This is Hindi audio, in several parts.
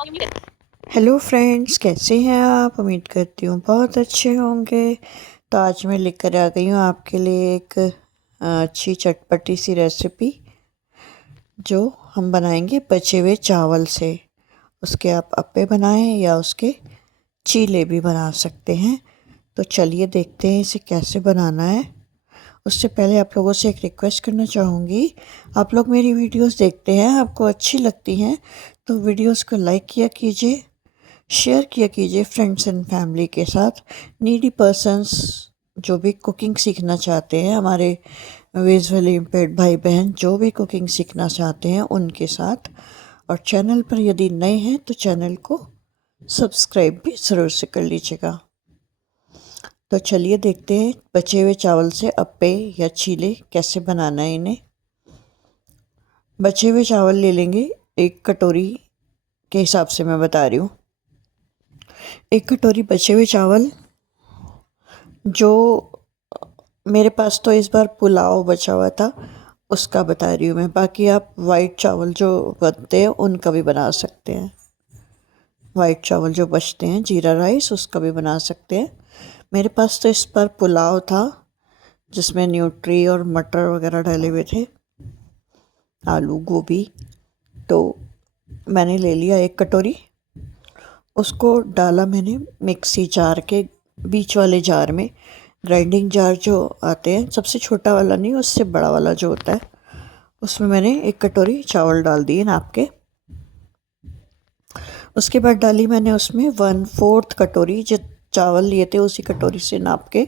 हेलो फ्रेंड्स, कैसे हैं आप? उम्मीद करती हूँ बहुत अच्छे होंगे। तो आज मैं लेकर आ गई हूँ आपके लिए एक अच्छी चटपटी सी रेसिपी जो हम बनाएंगे बचे हुए चावल से। उसके आप अप्पे बनाएं या उसके चीले भी बना सकते हैं। तो चलिए देखते हैं इसे कैसे बनाना है। उससे पहले आप लोगों से एक रिक्वेस्ट करना चाहूँगी। आप लोग मेरी वीडियोस देखते हैं, आपको अच्छी लगती हैं तो वीडियोस को लाइक किया कीजिए, शेयर किया कीजिए फ्रेंड्स एंड फैमिली के साथ। नीडी पर्सन्स जो भी कुकिंग सीखना चाहते हैं, हमारे विजुअली इम्पेयर्ड भाई बहन जो भी कुकिंग सीखना चाहते हैं उनके साथ। और चैनल पर यदि नए हैं तो चैनल को सब्सक्राइब भी ज़रूर से कर लीजिएगा। तो चलिए देखते हैं बचे हुए चावल से अप्पे या चीले कैसे बनाना है इन्हें। बचे हुए चावल ले लेंगे, एक कटोरी के हिसाब से मैं बता रही हूँ। एक कटोरी बचे हुए चावल, जो मेरे पास तो इस बार पुलाव बचा हुआ था उसका बता रही हूँ मैं। बाकी आप वाइट चावल जो बनते हैं उनका भी बना सकते हैं। वाइट चावल जो बचते हैं जीरा राइस, उसका भी बना सकते हैं। मेरे पास तो इस बार पुलाव था जिसमें न्यूट्री और मटर वगैरह डाले हुए थे, आलू गोभी। तो मैंने ले लिया एक कटोरी, उसको डाला मैंने मिक्सी जार के बीच वाले जार में। ग्राइंडिंग जार जो आते हैं, सबसे छोटा वाला नहीं, उससे बड़ा वाला जो होता है, उसमें मैंने एक कटोरी चावल डाल दिए नाप के। उसके बाद डाली मैंने उसमें 1/4 कटोरी, जो चावल लिए थे उसी कटोरी से नाप के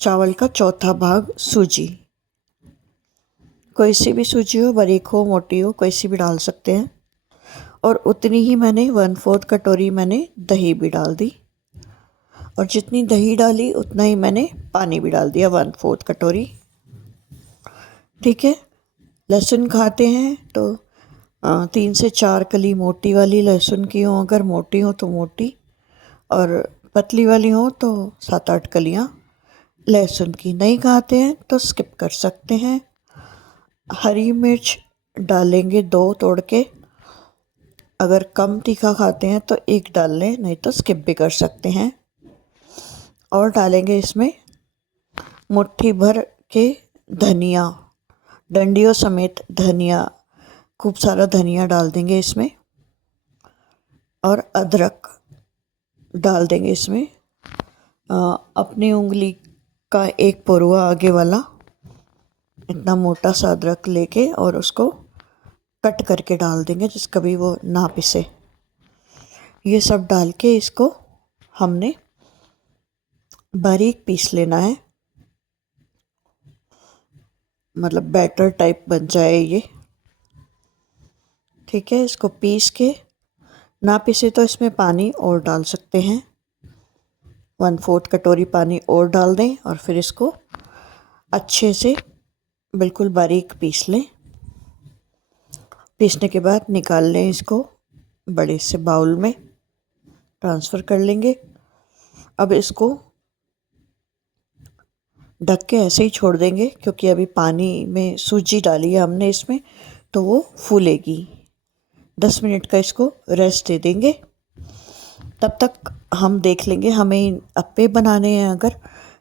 चावल का चौथा भाग सूजी। कोई सी भी सूजी हो, बारीक हो मोटी हो, कोई सी भी डाल सकते हैं। और उतनी ही मैंने 1/4 कटोरी मैंने दही भी डाल दी। और जितनी दही डाली उतना ही मैंने पानी भी डाल दिया, 1/4 कटोरी। ठीक है। लहसुन खाते हैं तो 3 से 4 कली मोटी वाली लहसुन की हो, अगर मोटी हो तो मोटी, और पतली वाली हो तो 7-8 कलियाँ लहसुन की। नहीं खाते हैं तो स्किप कर सकते हैं। हरी मिर्च डालेंगे 2 तोड़ के। अगर कम तीखा खाते हैं तो एक डाल लें, नहीं तो स्किप भी कर सकते हैं। और डालेंगे इसमें मुट्ठी भर के धनिया, डंडियों समेत धनिया, खूब सारा धनिया डाल देंगे इसमें। और अदरक डाल देंगे इसमें, अपनी उंगली का एक परुआ आगे वाला, इतना मोटा सा अदरक लेके और उसको कट करके डाल देंगे, जिस कभी वो ना पिसे। ये सब डाल के इसको हमने बारीक पीस लेना है, मतलब बैटर टाइप बन जाए ये। ठीक है। इसको पीस के, ना पीसे तो इसमें पानी और डाल सकते हैं, 1/4 कटोरी पानी और डाल दें और फिर इसको अच्छे से बिल्कुल बारीक पीस लें। पीसने के बाद निकाल लें, इसको बड़े से बाउल में ट्रांसफ़र कर लेंगे। अब इसको ढक के ऐसे ही छोड़ देंगे, क्योंकि अभी पानी में सूजी डाली है हमने इसमें, तो वो फूलेगी। 10 मिनट का इसको रेस्ट दे देंगे। तब तक हम देख लेंगे, हमें अप्पे बनाने हैं अगर,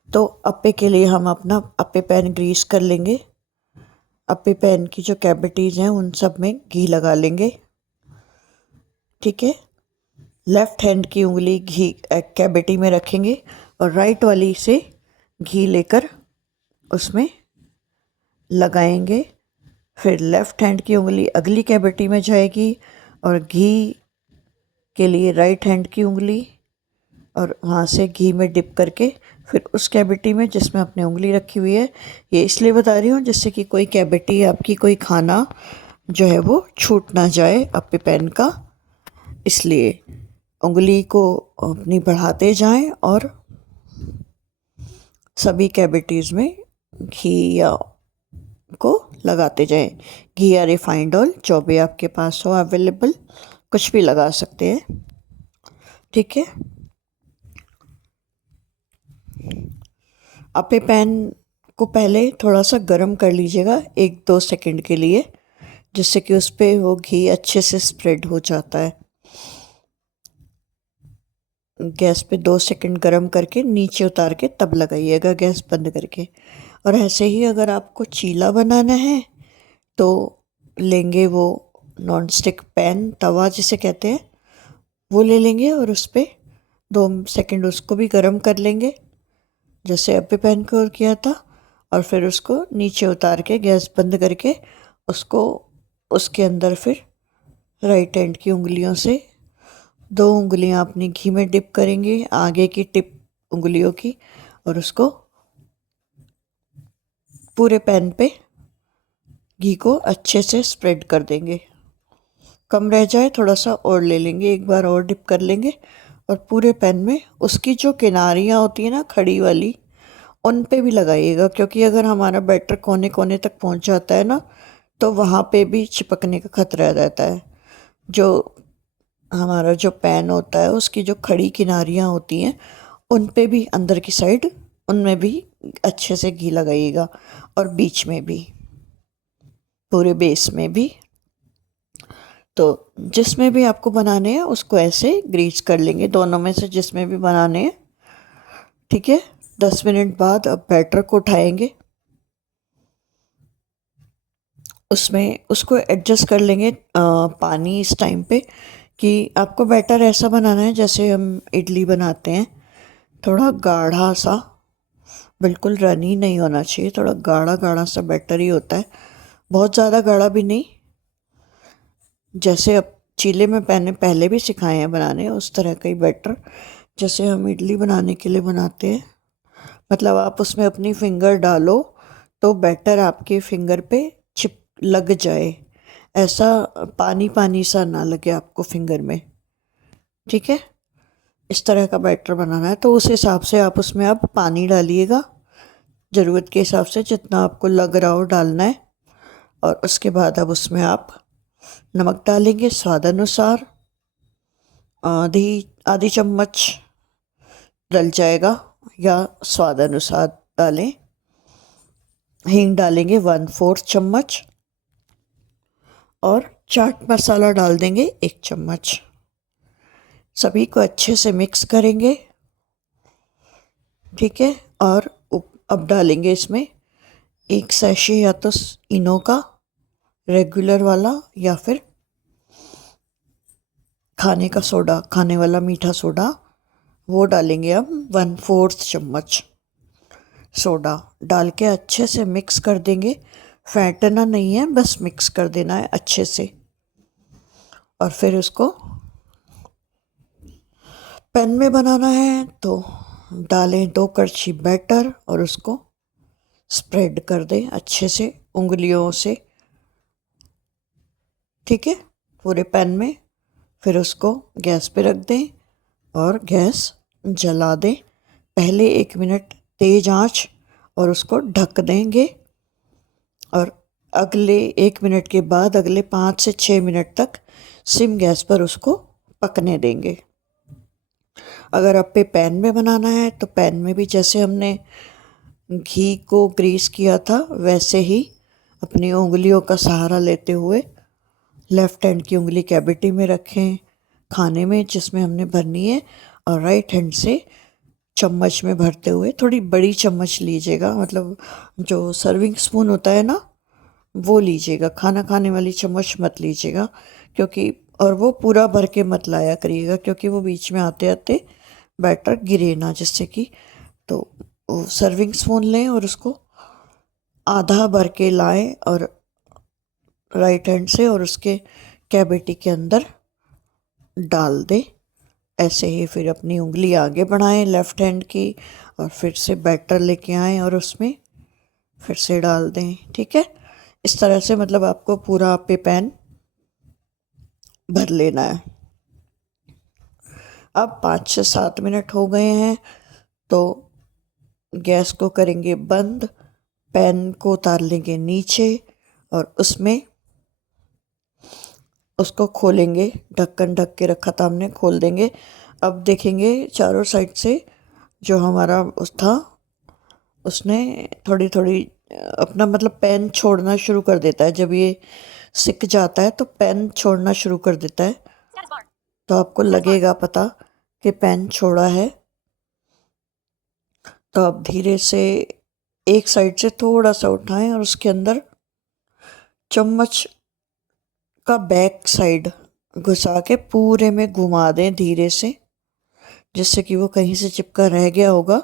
तो अप्पे के लिए हम अपना अप्पे पैन ग्रीस कर लेंगे। अप्पे पैन की जो कैविटीज़ हैं उन सब में घी लगा लेंगे। ठीक है। लेफ़्ट हैंड की उंगली घी कैविटी में रखेंगे और राइट वाली से घी लेकर उसमें लगाएंगे। फिर लेफ़्ट हैंड की उंगली अगली कैविटी में जाएगी और घी के लिए राइट हैंड की उंगली, और वहाँ से घी में डिप करके फिर उस कैविटी में जिसमें अपनी उंगली रखी हुई है। ये इसलिए बता रही हूँ जिससे कि कोई कैविटी आपकी, कोई खाना जो है वो छूट ना जाए अप्पे पैन का। इसलिए उंगली को अपनी बढ़ाते जाएं और सभी कैविटीज़ में घी या को लगाते जाएं। घी या रिफाइंड ऑयल जो भी आपके पास हो अवेलेबल, कुछ भी लगा सकते हैं। ठीक है। अप्पे पैन को पहले थोड़ा सा गर्म कर लीजिएगा 1-2 सेकंड के लिए, जिससे कि उस पर वो घी अच्छे से स्प्रेड हो जाता है। गैस पे 2 सेकंड गरम करके नीचे उतार के तब लगाइएगा गैस बंद करके। और ऐसे ही अगर आपको चीला बनाना है तो लेंगे वो नॉन स्टिक पैन, तवा जिसे कहते हैं, वो ले लेंगे और उस पर 2 सेकंड उसको भी गरम कर लेंगे जैसे अभी पैन को किया था। और फिर उसको नीचे उतार के गैस बंद करके उसको उसके अंदर फिर राइट हैंड की उंगलियों से 2 उंगलियां अपनी घी में डिप करेंगे, आगे की टिप उंगलियों की, और उसको पूरे पैन पे घी को अच्छे से स्प्रेड कर देंगे। कम रह जाए थोड़ा सा और ले लेंगे, एक बार और डिप कर लेंगे और पूरे पैन में उसकी जो किनारियाँ होती है ना खड़ी वाली, उन पे भी लगाइएगा, क्योंकि अगर हमारा बैटर कोने कोने तक पहुंच जाता है ना तो वहाँ पे भी चिपकने का खतरा रहता है। जो हमारा जो पैन होता है उसकी जो खड़ी किनारियाँ होती हैं उन पे भी, अंदर की साइड उनमें भी अच्छे से घी लगाइएगा, और बीच में भी, पूरे बेस में भी। तो जिसमें भी आपको बनाने हैं उसको ऐसे ग्रीस कर लेंगे, दोनों में से जिसमें भी बनाने हैं। ठीक है, 10 मिनट बाद अब बैटर को उठाएंगे, उसमें उसको एडजस्ट कर लेंगे पानी इस टाइम पे कि आपको बैटर ऐसा बनाना है जैसे हम इडली बनाते हैं, थोड़ा गाढ़ा सा, बिल्कुल रनी नहीं होना चाहिए, थोड़ा गाढ़ा गाढ़ा सा बैटर ही होता है, बहुत ज़्यादा गाढ़ा भी नहीं। जैसे अब चीले में मैंने पहले भी सिखाए हैं बनाने, उस तरह का ही बैटर जैसे हम इडली बनाने के लिए बनाते हैं। मतलब आप उसमें अपनी फिंगर डालो तो बैटर आपके फिंगर पे चिप लग जाए, ऐसा पानी पानी सा ना लगे आपको फिंगर में। ठीक है, इस तरह का बैटर बनाना है, तो उस हिसाब से आप उसमें आप पानी डालिएगा, ज़रूरत के हिसाब से जितना आपको लग रहा हो डालना है। और उसके बाद अब उसमें आप नमक डालेंगे स्वाद अनुसार, आधी आधी चम्मच डल जाएगा, या स्वाद अनुसार डालें। हींग डालेंगे 1/4 चम्मच, और चाट मसाला डाल देंगे 1 चम्मच। सभी को अच्छे से मिक्स करेंगे। ठीक है, और अब डालेंगे इसमें 1 सैशे या तो इनो का रेगुलर वाला, या फिर खाने का सोडा, खाने वाला मीठा सोडा, वो डालेंगे अब 1/4 चम्मच सोडा डाल के अच्छे से मिक्स कर देंगे। फेंटना नहीं है, बस मिक्स कर देना है अच्छे से। और फिर उसको पैन में बनाना है तो डालें 2 कड़छी बैटर और उसको स्प्रेड कर दें अच्छे से उंगलियों से। ठीक है, पूरे पैन में। फिर उसको गैस पे रख दें और गैस जला दें। पहले 1 मिनट तेज़ आंच और उसको ढक देंगे, और अगले 1 मिनट के बाद अगले 5 से 6 मिनट तक सिम गैस पर उसको पकने देंगे। अगर आप पे पैन में बनाना है तो पैन में भी जैसे हमने घी को ग्रीस किया था वैसे ही अपनी उंगलियों का सहारा लेते हुए लेफ़्ट हैंड की उंगली कैविटी में रखें खाने में जिसमें हमने भरनी है, और राइट हैंड से चम्मच में भरते हुए, थोड़ी बड़ी चम्मच लीजिएगा, मतलब जो सर्विंग स्पून होता है ना वो लीजिएगा, खाना खाने वाली चम्मच मत लीजिएगा, क्योंकि और वो पूरा भर के मत लाया करिएगा क्योंकि वो बीच में आते आते बैटर गिरे ना, जिससे कि, तो सर्विंग स्पून लें और उसको आधा भर के लाएं और राइट हैंड से और उसके कैविटी के अंदर डाल दें। ऐसे ही फिर अपनी उंगली आगे बढ़ाएं लेफ़्ट हैंड की, और फिर से बैटर लेके आएं और उसमें फिर से डाल दें। ठीक है, इस तरह से मतलब आपको पूरा पे पैन भर लेना है। अब 5 से 7 मिनट हो गए हैं तो गैस को करेंगे बंद, पैन को उतार लेंगे नीचे और उसमें उसको खोलेंगे, ढक्कन ढक के रखा था हमने, खोल देंगे। अब देखेंगे चारों साइड से जो हमारा उस था उसने थोड़ी थोड़ी अपना मतलब पैन छोड़ना शुरू कर देता है। जब ये सिक जाता है तो पैन छोड़ना शुरू कर देता है। तो आपको लगेगा पता कि पैन छोड़ा है। तो आप धीरे से एक साइड से थोड़ा सा उठाएं और उसके अंदर चम्मच का बैक साइड घुसा के पूरे में घुमा दें धीरे से, जिससे कि वो कहीं से चिपका रह गया होगा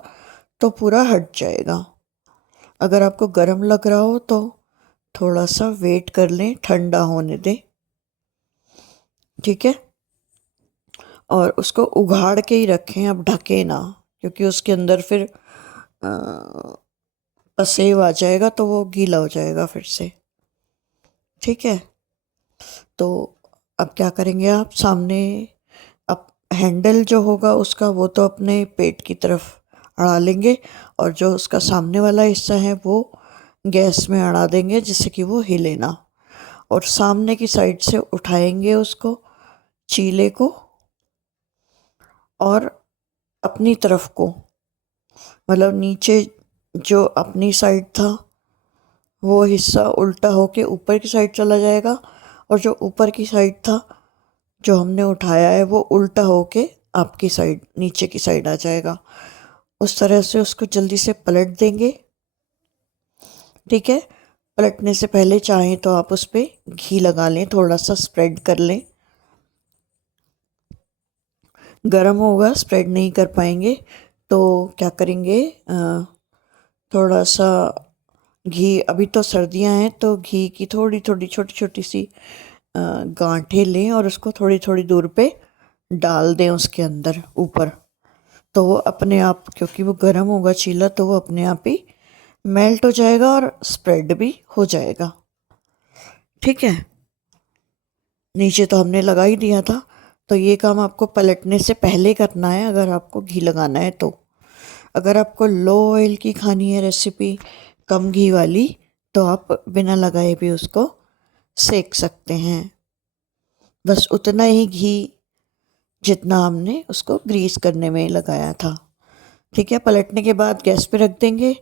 तो पूरा हट जाएगा। अगर आपको गर्म लग रहा हो तो थोड़ा सा वेट कर लें, ठंडा होने दें, ठीक है। और उसको उघाड़ के ही रखें, अब ढके ना, क्योंकि उसके अंदर फिर पसेव आ जाएगा तो वो गीला हो जाएगा फिर से, ठीक है। तो अब क्या करेंगे आप, सामने अब हैंडल जो होगा उसका वो तो अपने पेट की तरफ अड़ा लेंगे, और जो उसका सामने वाला हिस्सा है वो गैस में अड़ा देंगे जिससे कि वो हिले ना। और सामने की साइड से उठाएंगे उसको, चीले को, और अपनी तरफ को, मतलब नीचे जो अपनी साइड था वो हिस्सा उल्टा होके ऊपर की साइड चला जाएगा, और जो ऊपर की साइड था जो हमने उठाया है वो उल्टा होके आपकी साइड, नीचे की साइड आ जाएगा। उस तरह से उसको जल्दी से पलट देंगे, ठीक है। पलटने से पहले चाहें तो आप उस पर घी लगा लें, थोड़ा सा स्प्रेड कर लें। गरम होगा, स्प्रेड नहीं कर पाएंगे तो क्या करेंगे, थोड़ा सा घी, अभी तो सर्दियां हैं तो घी की थोड़ी थोड़ी छोटी छोटी सी गांठें लें और उसको थोड़ी थोड़ी दूर पे डाल दें उसके अंदर ऊपर। तो वो अपने आप, क्योंकि वो गर्म होगा चीला, तो वो अपने आप ही मेल्ट हो जाएगा और स्प्रेड भी हो जाएगा, ठीक है। नीचे तो हमने लगा ही दिया था, तो ये काम आपको पलटने से पहले करना है अगर आपको घी लगाना है तो। अगर आपको लो ऑयल की खानी है रेसिपी, कम घी वाली, तो आप बिना लगाए भी उसको सेक सकते हैं, बस उतना ही घी जितना हमने उसको ग्रीस करने में लगाया था, ठीक है। पलटने के बाद गैस पे रख देंगे,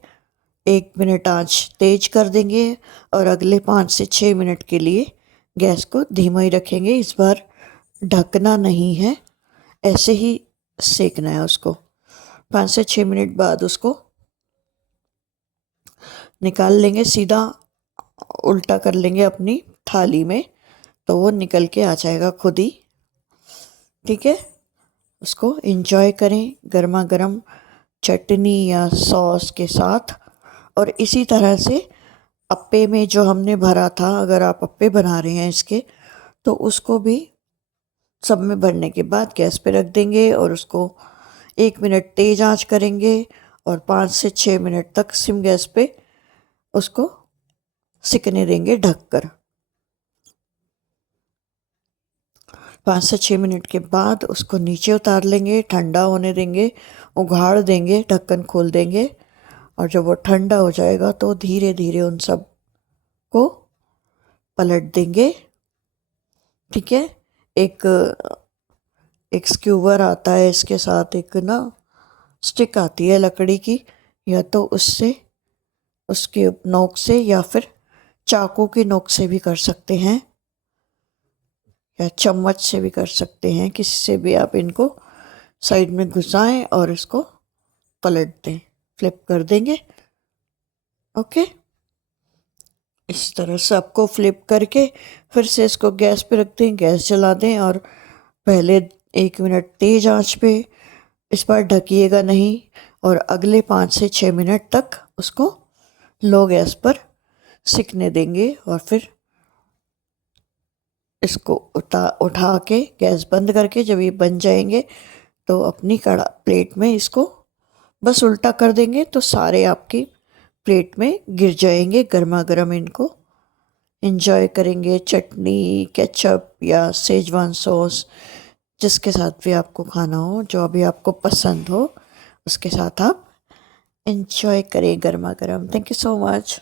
1 मिनट आंच तेज कर देंगे, और अगले 5 से 6 मिनट के लिए गैस को धीमा ही रखेंगे। इस बार ढकना नहीं है, ऐसे ही सेकना है उसको। 5 से 6 मिनट बाद उसको निकाल लेंगे, सीधा उल्टा कर लेंगे अपनी थाली में, तो वो निकल के आ जाएगा खुद ही, ठीक है। उसको एंजॉय करें गर्मा गर्म चटनी या सॉस के साथ। और इसी तरह से अप्पे में जो हमने भरा था, अगर आप अप्पे बना रहे हैं इसके, तो उसको भी सब में भरने के बाद गैस पे रख देंगे और उसको 1 मिनट तेज आंच करेंगे और 5 से 6 मिनट तक सिम गैस पे उसको सिकने देंगे ढककर। 5 से 6 मिनट के बाद उसको नीचे उतार लेंगे, ठंडा होने देंगे, उघाड़ देंगे, ढक्कन खोल देंगे, और जब वो ठंडा हो जाएगा तो धीरे धीरे उन सब को पलट देंगे, ठीक है। एक एक स्क्यूवर आता है इसके साथ, एक ना स्टिक आती है लकड़ी की, या तो उससे, उसके नोक से, या फिर चाकू की नोक से भी कर सकते हैं, या चम्मच से भी कर सकते हैं, किसी से भी आप इनको साइड में घुसाएं और इसको पलट दें, फ्लिप कर देंगे, ओके। इस तरह से आपको फ्लिप करके फिर से इसको गैस पे रख दें, गैस जला दें, और पहले 1 मिनट तेज आंच पे, इस बार ढकिएगा नहीं, और अगले 5 से 6 मिनट तक उसको लो गैस पर सिकने देंगे, और फिर इसको उठा के गैस बंद करके जब ये बन जाएंगे तो अपनी कड़ा प्लेट में इसको बस उल्टा कर देंगे, तो सारे आपकी प्लेट में गिर जाएंगे। गर्मा गर्म इनको एंजॉय करेंगे, चटनी, केचप या सेजवान सॉस, जिसके साथ भी आपको खाना हो, जो अभी आपको पसंद हो, उसके साथ आप एंजॉय करें गर्मा गर्म। Thank you so much.